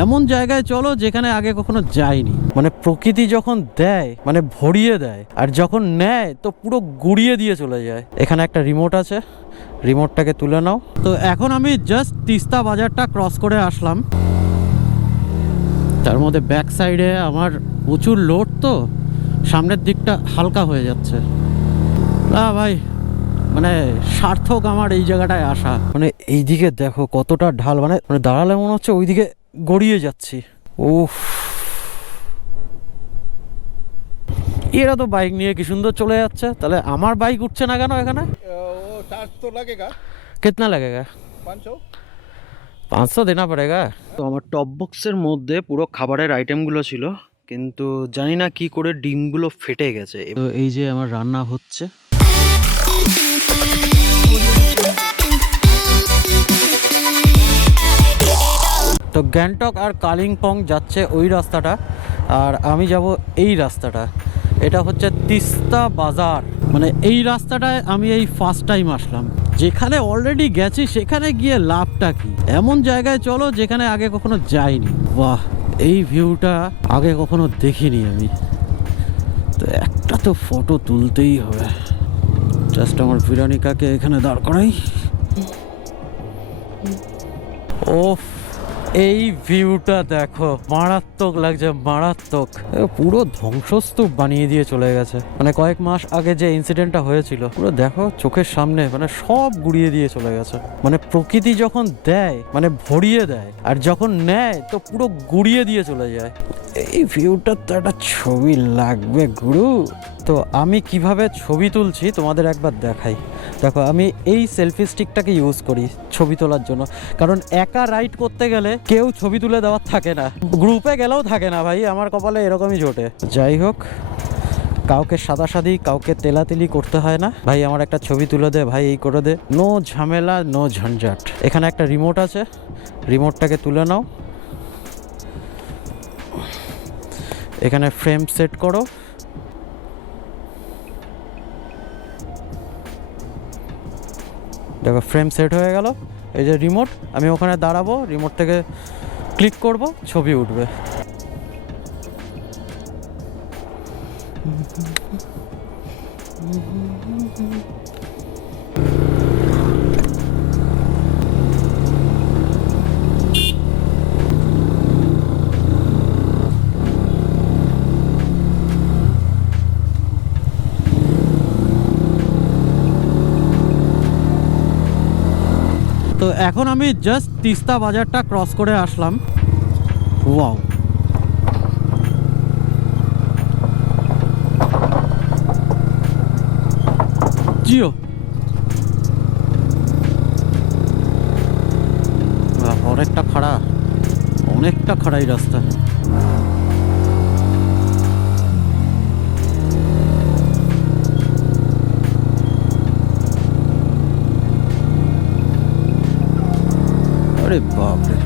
এমন জায়গায় চলো যেখানে আগে কখনো যাইনি। মানে প্রকৃতি যখন দেয় মানে ভরিয়ে দেয়, আর যখন নেয় তো পুরো গুড়িয়ে দিয়ে চলে যায়। এখানে একটা রিমোট আছে, রিমোটটাকে তুলে নাও। তো এখন আমি জাস্ট তিস্তা বাজারটা ক্রস করে আসলাম। তার মধ্যে ব্যাক সাইডে আমার প্রচুর লোড, তো সামনের দিকটা হালকা হয়ে যাচ্ছে। না ভাই, মানে সার্থক আমার এই জায়গাটায় আসা। মানে এইদিকে দেখো কতটা ঢাল, মানে দাঁড়ালে মনে হচ্ছে ওইদিকে গড়িয়ে যাচ্ছি। উফ, এরা তো বাইক নিয়ে কি সুন্দর চলে যাচ্ছে, তাহলে আমার বাইক উঠছে না কেন এখানে? वो चार्ज तो लगेगा कितना लगेगा? 500। 500 দেনা পড়েগা। তো আমার টপ বক্সের মধ্যে পুরো খাবারের আইটেমগুলো ছিল, কিন্তু জানি না কি করে ডিমগুলো ফেটে গেছে। তো এই যে আমার রান্না হচ্ছে। তো গ্যাংটক আর কালিম্পং যাচ্ছে ওই রাস্তাটা, আর আমি যাব এই রাস্তাটা। এটা হচ্ছে তিস্তা বাজার। মানে এই রাস্তাটায় আমি এই ফার্স্ট টাইম আসলাম। যেখানে অলরেডি গেছি সেখানে গিয়ে লাভটা কি? এমন জায়গায় চলো যেখানে আগে কখনো যাইনি। বাহ, এই ভিউটা আগে কখনো দেখিনি আমি। তো একটা তো ফটো তুলতেই হবে। জাস্ট আমার ভিরানিকাকে এখানে দাঁড় করাই। ওফ, এই ভিউটা দেখো, মারাত্মক লাগছে, মারাত্মক। পুরো ধ্বংসস্তূপ বানিয়ে দিয়ে চলে গেছে। মানে কয়েক মাস আগে যে ইনসিডেন্টটা হয়েছিল, পুরো দেখো চোখের সামনে, মানে সব গুড়িয়ে দিয়ে চলে গেছে। মানে প্রকৃতি যখন দেয় মানে ভরিয়ে দেয়, আর যখন নেয় তো পুরো গুড়িয়ে দিয়ে চলে যায়। এই ভিউটা তো একটা ছবি লাগবে গুরু। তো আমি কিভাবে ছবি তুলছি তোমাদের একবার দেখাই। দেখো, আমি এই সেলফি স্টিকটাকে ইউজ করি ছবি তোলার জন্য, কারণ একা রাইড করতে গেলে কেউ ছবি তুলে দেওয়ার থাকে না, গ্রুপে গেলেও থাকে না ভাই। আমার কপালে এরকমই জোটে। যাই হোক, কাউকে সাদাসাদি, কাউকে তেলাতেলি করতে হয় না। ভাই আমার একটা ছবি তুলে দে, ভাই এই করে দে, নো ঝামেলা, নো ঝঞ্ঝাট। এখানে একটা রিমোট আছে, রিমোটটাকে তুলে নাও। এখানে ফ্রেম সেট করো। দেখো ফ্রেম সেট হয়ে গেল। এই যে রিমোট, আমি ওখানে দাঁড়াবো, রিমোট থেকে ক্লিক করব, ছবি উঠবে। তো এখন আমি জাস্ট তিস্তা বাজারটা ক্রস করে আসলাম। ওয়াও, জিও, অনেকটা খাড়া, অনেকটা খাড়াই রাস্তা। আরে বাপরে,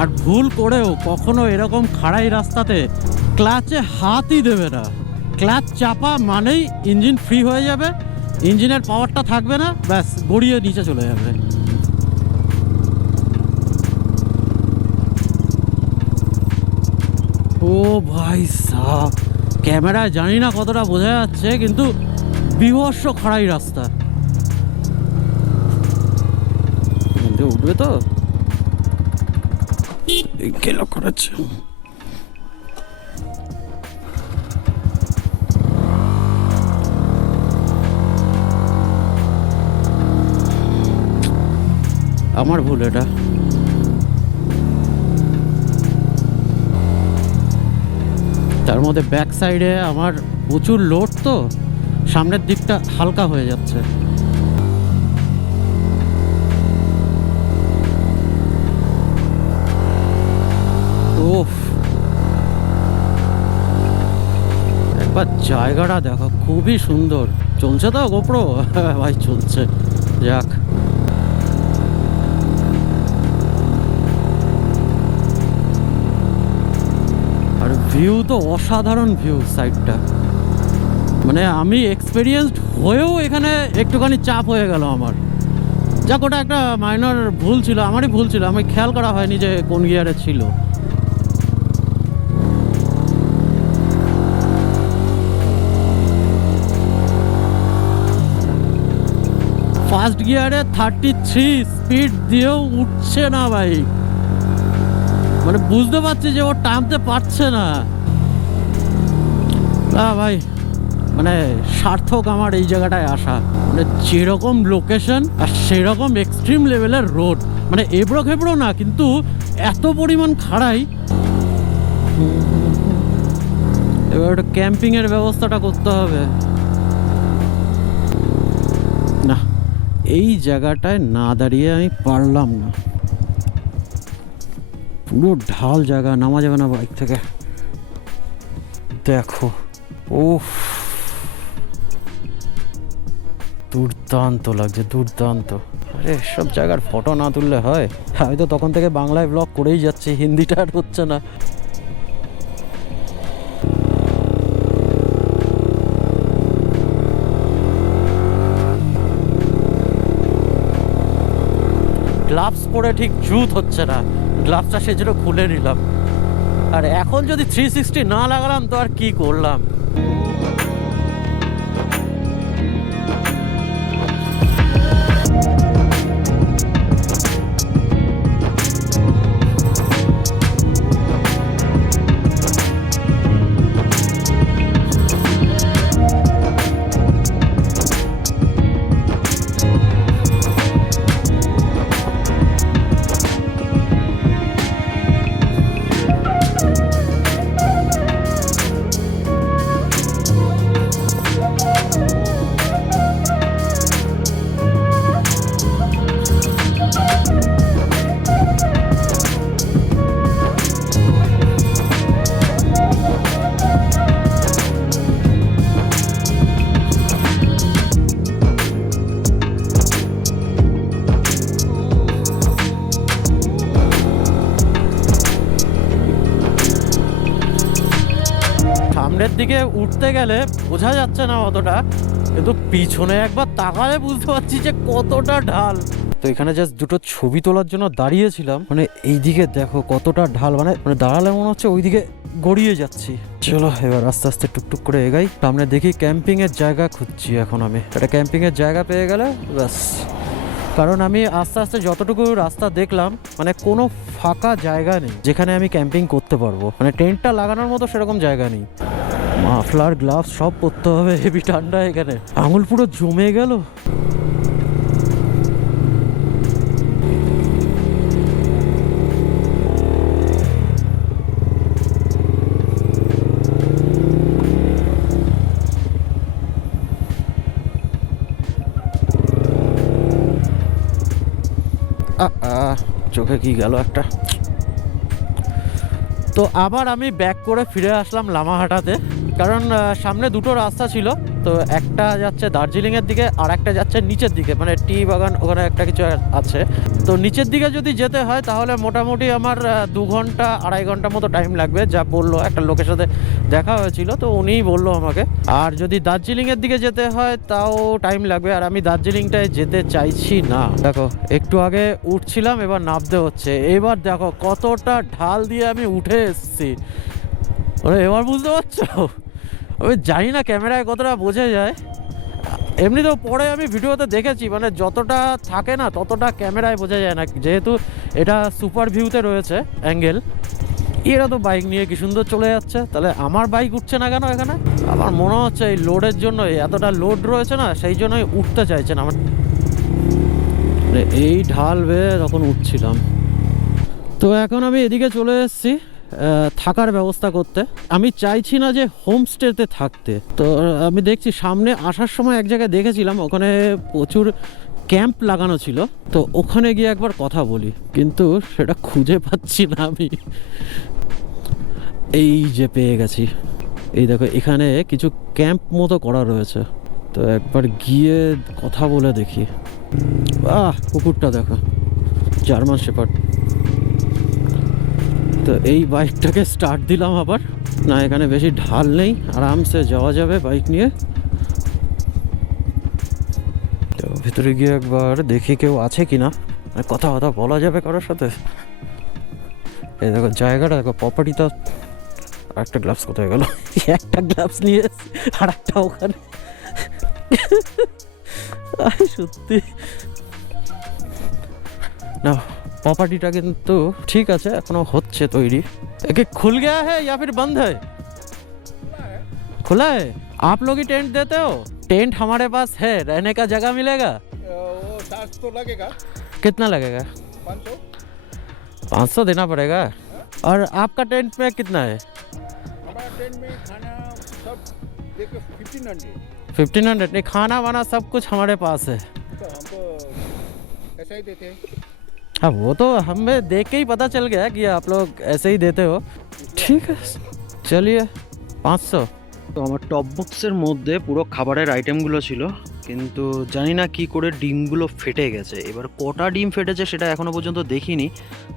আর ভুল করেও কখনো এরকম খাড়াই রাস্তাতে ক্লাচে হাতই দেবে না। ক্লাচ চাপা মানেই ইঞ্জিন ফ্রি হয়ে যাবে, ইঞ্জিনের পাওয়ারটা থাকবে না, ব্যাস গড়িয়ে নিচে চলে যাবে। ও ভাই সাহ, ক্যামেরায় জানি না কতটা বোঝা যাচ্ছে, কিন্তু বিভৎস খাড়াই রাস্তা। উঠবে তো গেল করেছে। আমার ভুল এটা। তার মধ্যে ব্যাক সাইডে আমার প্রচুর লোড, তো সামনের দিকটা হালকা হয়ে যাচ্ছে। ওফ, একবার জায়গাটা দেখো, খুবই সুন্দর। চলছে তো গোপ্রো? ভাই চলছে, যাক। আর ভিউ তো অসাধারণ ভিউ সাইডটা। মানে আমি এক্সপেরিয়েন্সড হয়েও এখানে একটুখানি চাপ হয়ে গেল আমার। যাক, ওটা একটা মাইনর ভুল ছিল, আমারই ভুল ছিল, আমি খেয়াল করা হয়নি যে কোন গিয়ারে ছিল। ফার্স্ট গিয়ারে 33 স্পিড দিয়েও উঠছে না বাইক। মানে বুঝতে পারছি যে ও টানতে পারছে না। না ভাই, মানে সার্থক আমার এই জায়গাটায় আসা। মানে যেরকম লোকেশন আর সেরকম এক্সট্রিম লেভেলের রোড, মানে এবড়ো খেবড়ো না, কিন্তু এত পরিমাণ খাড়াই। এবার একটা ক্যাম্পিংয়ের ব্যবস্থাটা করতে হবে। না, এই জায়গাটায় না দাঁড়িয়ে আমি পারলাম না। পুরো ঢাল জায়গা, নামা যাবে না বাইক থেকে। দেখো, উফ, দুর্দান্ত লাগছে, দুর্দান্ত। আরে সব জায়গার ফটো না তুললে হয়? আমি তো তখন থেকে বাংলায় ব্লগ করেই যাচ্ছি, হিন্দিটা আর হচ্ছে না। গ্লাভস পরে ঠিক জুত হচ্ছে না, গ্লাভসটা সেজন্য খুলে নিলাম। আর এখন যদি 360 না লাগালাম তো আর কি করলাম। সামনের দিকে উঠতে গেলে বোঝা যাচ্ছে না অতটা, কিন্তু পিছনে একবার তাকালে বুঝতে পারছি যে কতটা ঢাল। তো এখানে জাস্ট দুটো ছবি তোলার জন্য দাঁড়িয়েছিলাম। মানে এইদিকে দেখো কতটা ঢাল, মানে দাঁড়ালে মনে হচ্ছে ওইদিকে গড়িয়ে যাচ্ছি। চলো এবার আস্তে আস্তে টুকটুক করে এগাই। সামনে দেখি ক্যাম্পিং এর জায়গা খুঁজছি এখন আমি। একটা ক্যাম্পিং এর জায়গা পেয়ে গেলে ব্যাস। কারণ আমি আস্তে আস্তে যতটুকু রাস্তা দেখলাম, মানে কোনো ফাঁকা জায়গা নেই যেখানে আমি ক্যাম্পিং করতে পারবো। মানে টেন্টটা লাগানোর মতো সেরকম জায়গা নেই। মাফলার, গ্লাভস সব পরতে হবে, হেভি ঠান্ডা এখানে, আঙুল পুরো জমে গেল। চোখে কি গেল একটা। তো আবার আমি ব্যাক করে ফিরে আসলাম লামাহাটাতে, কারণ সামনে দুটো রাস্তা ছিল। তো একটা যাচ্ছে দার্জিলিংয়ের দিকে আর একটা যাচ্ছে নিচের দিকে, মানে টি বাগান ওখানে একটা কিছু আছে। তো নিচের দিকে যদি যেতে হয় তাহলে মোটামুটি আমার 2 ঘন্টা 2.5 ঘন্টা মতো টাইম লাগবে, যা বললো একটা লোকের সাথে দেখা হয়েছিল, তো উনিই বললো আমাকে। আর যদি দার্জিলিংয়ের দিকে যেতে হয় তাও টাইম লাগবে, আর আমি দার্জিলিংটায় যেতে চাইছি না। দেখো একটু আগে উঠছিলাম, এবার নামতে হচ্ছে। এবার দেখো কতটা ঢাল দিয়ে আমি উঠে এসেছি, এবার বুঝতে পারছো? আমি জানি না ক্যামেরায় কতটা বোঝা যায়, এমনিতেও পরে আমি ভিডিওতে দেখেছি, মানে যতটা থাকে না ততটা ক্যামেরায় বোঝা যায় না, যেহেতু এটা সুপার ভিউতে রয়েছে অ্যাঙ্গেল। এরা তো বাইক নিয়ে কি সুন্দর চলে যাচ্ছে, তাহলে আমার বাইক উঠছে না কেন এখানে? আমার মনে হচ্ছে এই লোডের জন্য, এতটা লোড রয়েছে না, সেই জন্যই উঠতে চাইছে না আমার। এই ঢাল বেয়ে তখন উঠছিলাম। তো এখন আমি এদিকে চলে এসেছি থাকার ব্যবস্থা করতে। আমি চাইছি না যে হোমস্টেতে থাকতে। তো আমি দেখছি সামনে আসার সময় এক জায়গায় দেখেছিলাম, ওখানে প্রচুর ক্যাম্প লাগানো ছিল। তো ওখানে গিয়ে একবার কথা বলি, কিন্তু সেটা খুঁজে পাচ্ছি না আমি। এই যে পেয়ে গেছি, এই দেখো এখানে কিছু ক্যাম্প মতো করা রয়েছে। তো একবার গিয়ে কথা বলে দেখি। কুকুরটা দেখো, জার্মান শেপার্ড। তো এই বাইকটাকে স্টার্ট দিলাম আবার। না, এখানে বেশি ঢাল নেই, আরামসে যাওয়া যাবে বাইক নিয়ে। ভেতরে গিয়ে একবার দেখি কেউ আছে কি না, কথা কথা বলা যাবে কারোর সাথে। এই দেখো জায়গাটা দেখো, প্রপার্টিটা। আর একটা গ্লাভস কোথায় গেল? একটা গ্লাভস নিয়ে এসেছি, আর একটা ওখানে। সত্যি না, प्रॉपर्टीটা কিন্তু ঠিক আছে, এখনো হচ্ছে তৈরি। একে खुल गया है या फिर बंद है? खुला है। आप लोग ही टेंट देते हो? टेंट हमारे पास है, रहने का जगह मिलेगा। वो चार्ज तो लगेगा। कितना लगेगा? 500। 500 देना पड़ेगा। और आपका टेंट में कितना है? हमारा टेंट में खाना सब देखो 1500। 1500? नहीं, खाना वाना सब कुछ हमारे पास है। तो हम तो ऐसा ही देते हैं। हाँ, वो तो हमें देख के ही पता चल गया कि आप लोग ऐसे ही देते हो। ঠিক আছে, চলিয়ে 500। তো আমার টপ বক্সের মধ্যে পুরো খাবারের আইটেমগুলো ছিল, কিন্তু জানি না কি করে ডিমগুলো ফেটে গেছে। এবার কটা ডিম ফেটেছে সেটা এখনো পর্যন্ত দেখিনি,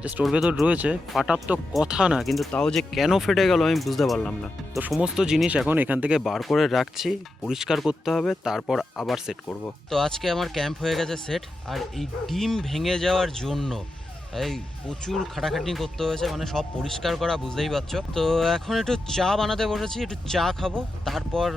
জাস্ট ওর ভেতর রয়েছে। ফাটার তো কথা না, কিন্তু তাও যে কেন ফেটে গেল আমি বুঝতে পারলাম না। তো সমস্ত জিনিস এখন এখান থেকে বার করে রাখছি, পরিষ্কার করতে হবে, তারপর আবার সেট করব। তো আজকে আমার ক্যাম্প হয়ে গেছে সেট। আর এই ডিম ভেঙে যাওয়ার জন্য এই প্রচুর খাটাখাটনি করতে হয়েছে, মানে সব পরিষ্কার করা, বুঝতেই পারছো। তো এখন একটু চা বানাতে বসেছি, একটু চা খাবো, তারপর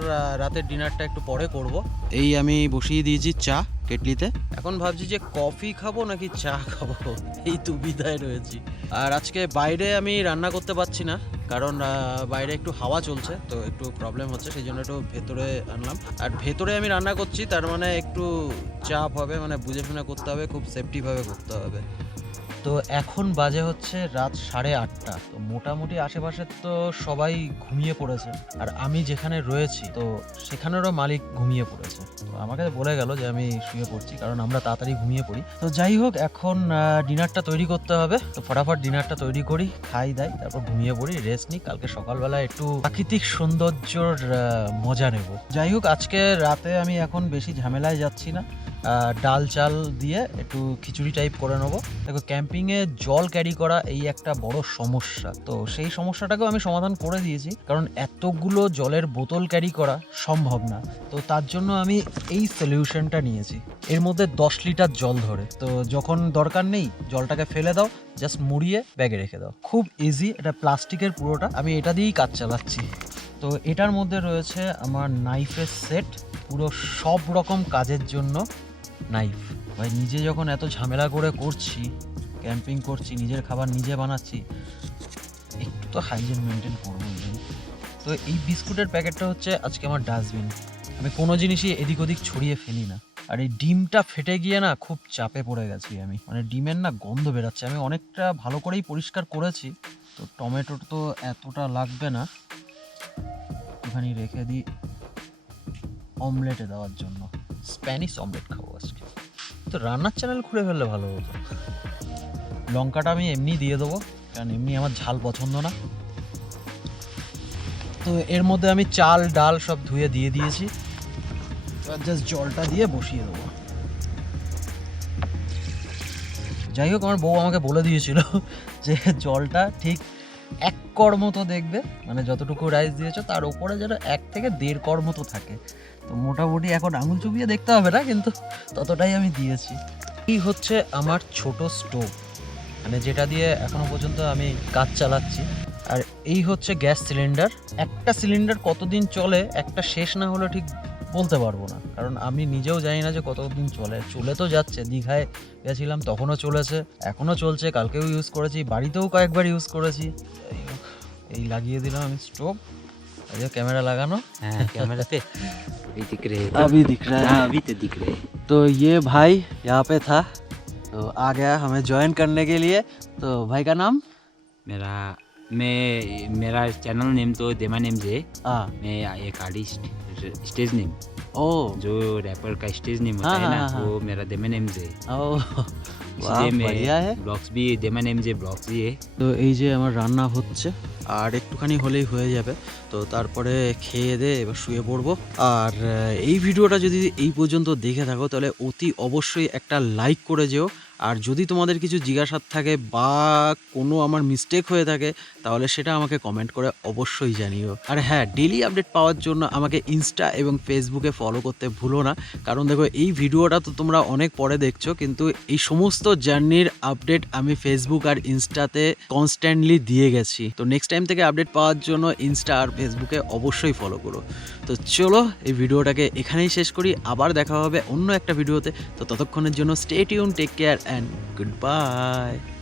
রাতের ডিনারটা একটু পরে করব। এই আমি বসিয়ে দিয়েছি চা কেটলিতে। এখন ভাবছি যে কফি খাবো নাকি চা খাবো, এই দুবিধায় রয়েছি। আর আজকে বাইরে আমি রান্না করতে পারছি না, কারণ বাইরে একটু হাওয়া চলছে, তো একটু প্রবলেম হচ্ছে, সেই জন্য একটু ভেতরে আনলাম। আর ভেতরে আমি রান্না করছি, তার মানে একটু চাপ হবে, মানে বুঝে শুনে করতে হবে, খুব সেফটিভাবে করতে হবে। তো এখন বাজে হচ্ছে রাত 8:30। তো মোটামুটি আশেপাশে তো সবাই ঘুমিয়ে পড়েছে, আর আমি যেখানে রয়েছি তো সেখানেরও মালিক ঘুমিয়ে পড়েছে। তো আমাকে বলে গেল যে আমি শুয়ে পড়ছি, কারণ আমরা তাড়াতাড়ি ঘুমিয়ে পড়ি। তো যাই হোক, এখন ডিনারটা তৈরি করতে হবে। তো ফটাফট ডিনারটা তৈরি করি, খাই দাই, তারপর ঘুমিয়ে পড়ি, রেস্ট নিই। কালকে সকালবেলা একটু প্রাকৃতিক সৌন্দর্যর মজা নেব। যাই হোক, আজকে রাতে আমি এখন বেশি ঝামেলায় যাচ্ছি না, ডাল চাল দিয়ে একটু খিচুড়ি টাইপ করে নেবো। দেখো, ক্যাম্পিংয়ে জল ক্যারি করা এই একটা বড় সমস্যা, তো সেই সমস্যাটাকেও আমি সমাধান করে দিয়েছি, কারণ এতগুলো জলের বোতল ক্যারি করা সম্ভব না। তো তার জন্য আমি এই সলিউশনটা নিয়েছি। এর মধ্যে 10 লিটার জল ধরে, তো যখন দরকার নেই জলটাকে ফেলে দাও, জাস্ট মুড়িয়ে ব্যাগে রেখে দাও, খুব ইজি। এটা প্লাস্টিকের পুরোটা, আমি এটা দিয়েই কাজ চালাচ্ছি। তো এটার মধ্যে রয়েছে আমার নাইফের সেট, পুরো সব রকম কাজের জন্য নাইফ। ভাই, নিজে যখন এত ঝামেলা করে করছি, ক্যাম্পিং করছি, নিজের খাবার নিজে বানাচ্ছি, একটু তো হাইজিন মেনটেন করবোই। তো এই বিস্কুটের প্যাকেটটা হচ্ছে আজকে আমার ডাস্টবিন। আমি কোনো জিনিসই এদিক ওদিক ছড়িয়ে ফেলি না। আর এই ডিমটা ফেটে গিয়ে না খুব চাপে পড়ে গেছি আমি, মানে ডিমের না গন্ধ বেরাচ্ছে। আমি অনেকটা ভালো করেই পরিষ্কার করেছি, তো টমেটো তো এতটা লাগবে না, ওখানে রেখে দিই অমলেটে দেওয়ার জন্য। স্প্যানিশ অমলেট খাবো আজকে। তো রান্নার চ্যানেল খুলে ফেললে ভালো হতো। লঙ্কাটা আমি এমনি দিয়ে দেবো, কারণ এমনি আমার ঝাল পছন্দ না। তো এর মধ্যে আমি চাল ডাল সব ধুয়ে দিয়ে দিয়েছি, জাস্ট জলটা দিয়ে বসিয়ে দেবো। যাই হোক, আমার বউ আমাকে বলে দিয়েছিল যে জলটা ঠিক 1 কড় মতো দেখবে, মানে যতটুকু রাইস দিয়েছো তার উপরে যেন 1 থেকে 1.5 কড় মতো থাকে। তো মোটামুটি এখন আঙুল চুপিয়ে দেখতে হবে না, কিন্তু ততটাই আমি দিয়েছি। এই হচ্ছে আমার ছোট স্টোভ, মানে যেটা দিয়ে এখনো পর্যন্ত আমি কাজ চালাচ্ছি। আর এই হচ্ছে গ্যাস সিলিন্ডার। একটা সিলিন্ডার কতদিন চলে, একটা শেষ না হলে ঠিক বলতে পারবো না, কারণ আমি নিজেও জানি না যে কতদিন চলে। চলে তো যাচ্ছে, দীঘায় গেছিলাম তখনও চলেছে, এখনও চলছে, কালকেও ইউজ করেছি, বাড়িতেও কয়েকবার ইউজ করেছি। এই লাগিয়ে দিলাম আমি স্টোভ। कैमरा लगाना। हाँ, कैमरा पे अभी दिख रहे हैं। अभी दिख रहा है। हाँ, अभी तो दिख रहे हैं। तो ये भाई यहाँ पे था, तो आ गया हमें ज्वाइन करने के लिए। तो भाई का नाम? मेरा चैनल नेम तो देमा नेम जे। हाँ। मैं एक आर्टिस्ट, स्टेज नेम, ओ, जो रैपर का स्टेज नेम होता हाँ, है ना, हाँ, हाँ। वो मेरा देमा नेम जे। ओ, वाह, बढ़िया है। ব্লগস भी দেমা নেম যে ব্লগস দিয়ে। তো এই যে আমার রান্না হচ্ছে, আর একটুখানি হলেই হয়ে যাবে। তো তারপরে খেয়ে দে এবার শুয়ে পড়বো। আর এই ভিডিওটা যদি এই পর্যন্ত দেখে থাকো, তাহলে অতি অবশ্যই একটা লাইক করে যেও। আর যদি তোমাদের কিছু জিজ্ঞাসার থাকে বা কোনো আমার মিস্টেক হয়ে থাকে তাহলে সেটা আমাকে কমেন্ট করে অবশ্যই জানিও। আর হ্যাঁ, ডেইলি আপডেট পাওয়ার জন্য আমাকে ইনস্টা এবং ফেসবুকে ফলো করতে ভুলো না, কারণ দেখো এই ভিডিওটা তো তোমরা অনেক পরে দেখছো, কিন্তু এই সমস্ত জার্নির আপডেট আমি ফেসবুক আর ইনস্টাতে কনস্ট্যান্টলি দিয়ে গেছি। তো নেক্সট টাইম থেকে আপডেট পাওয়ার জন্য ইনস্টা আর ফেসবুকে অবশ্যই ফলো করো। তো চলো এই ভিডিওটাকে এখানেই শেষ করি, আবার দেখা হবে অন্য একটা ভিডিওতে। তো ততক্ষণের জন্য stay tune, take care and good by.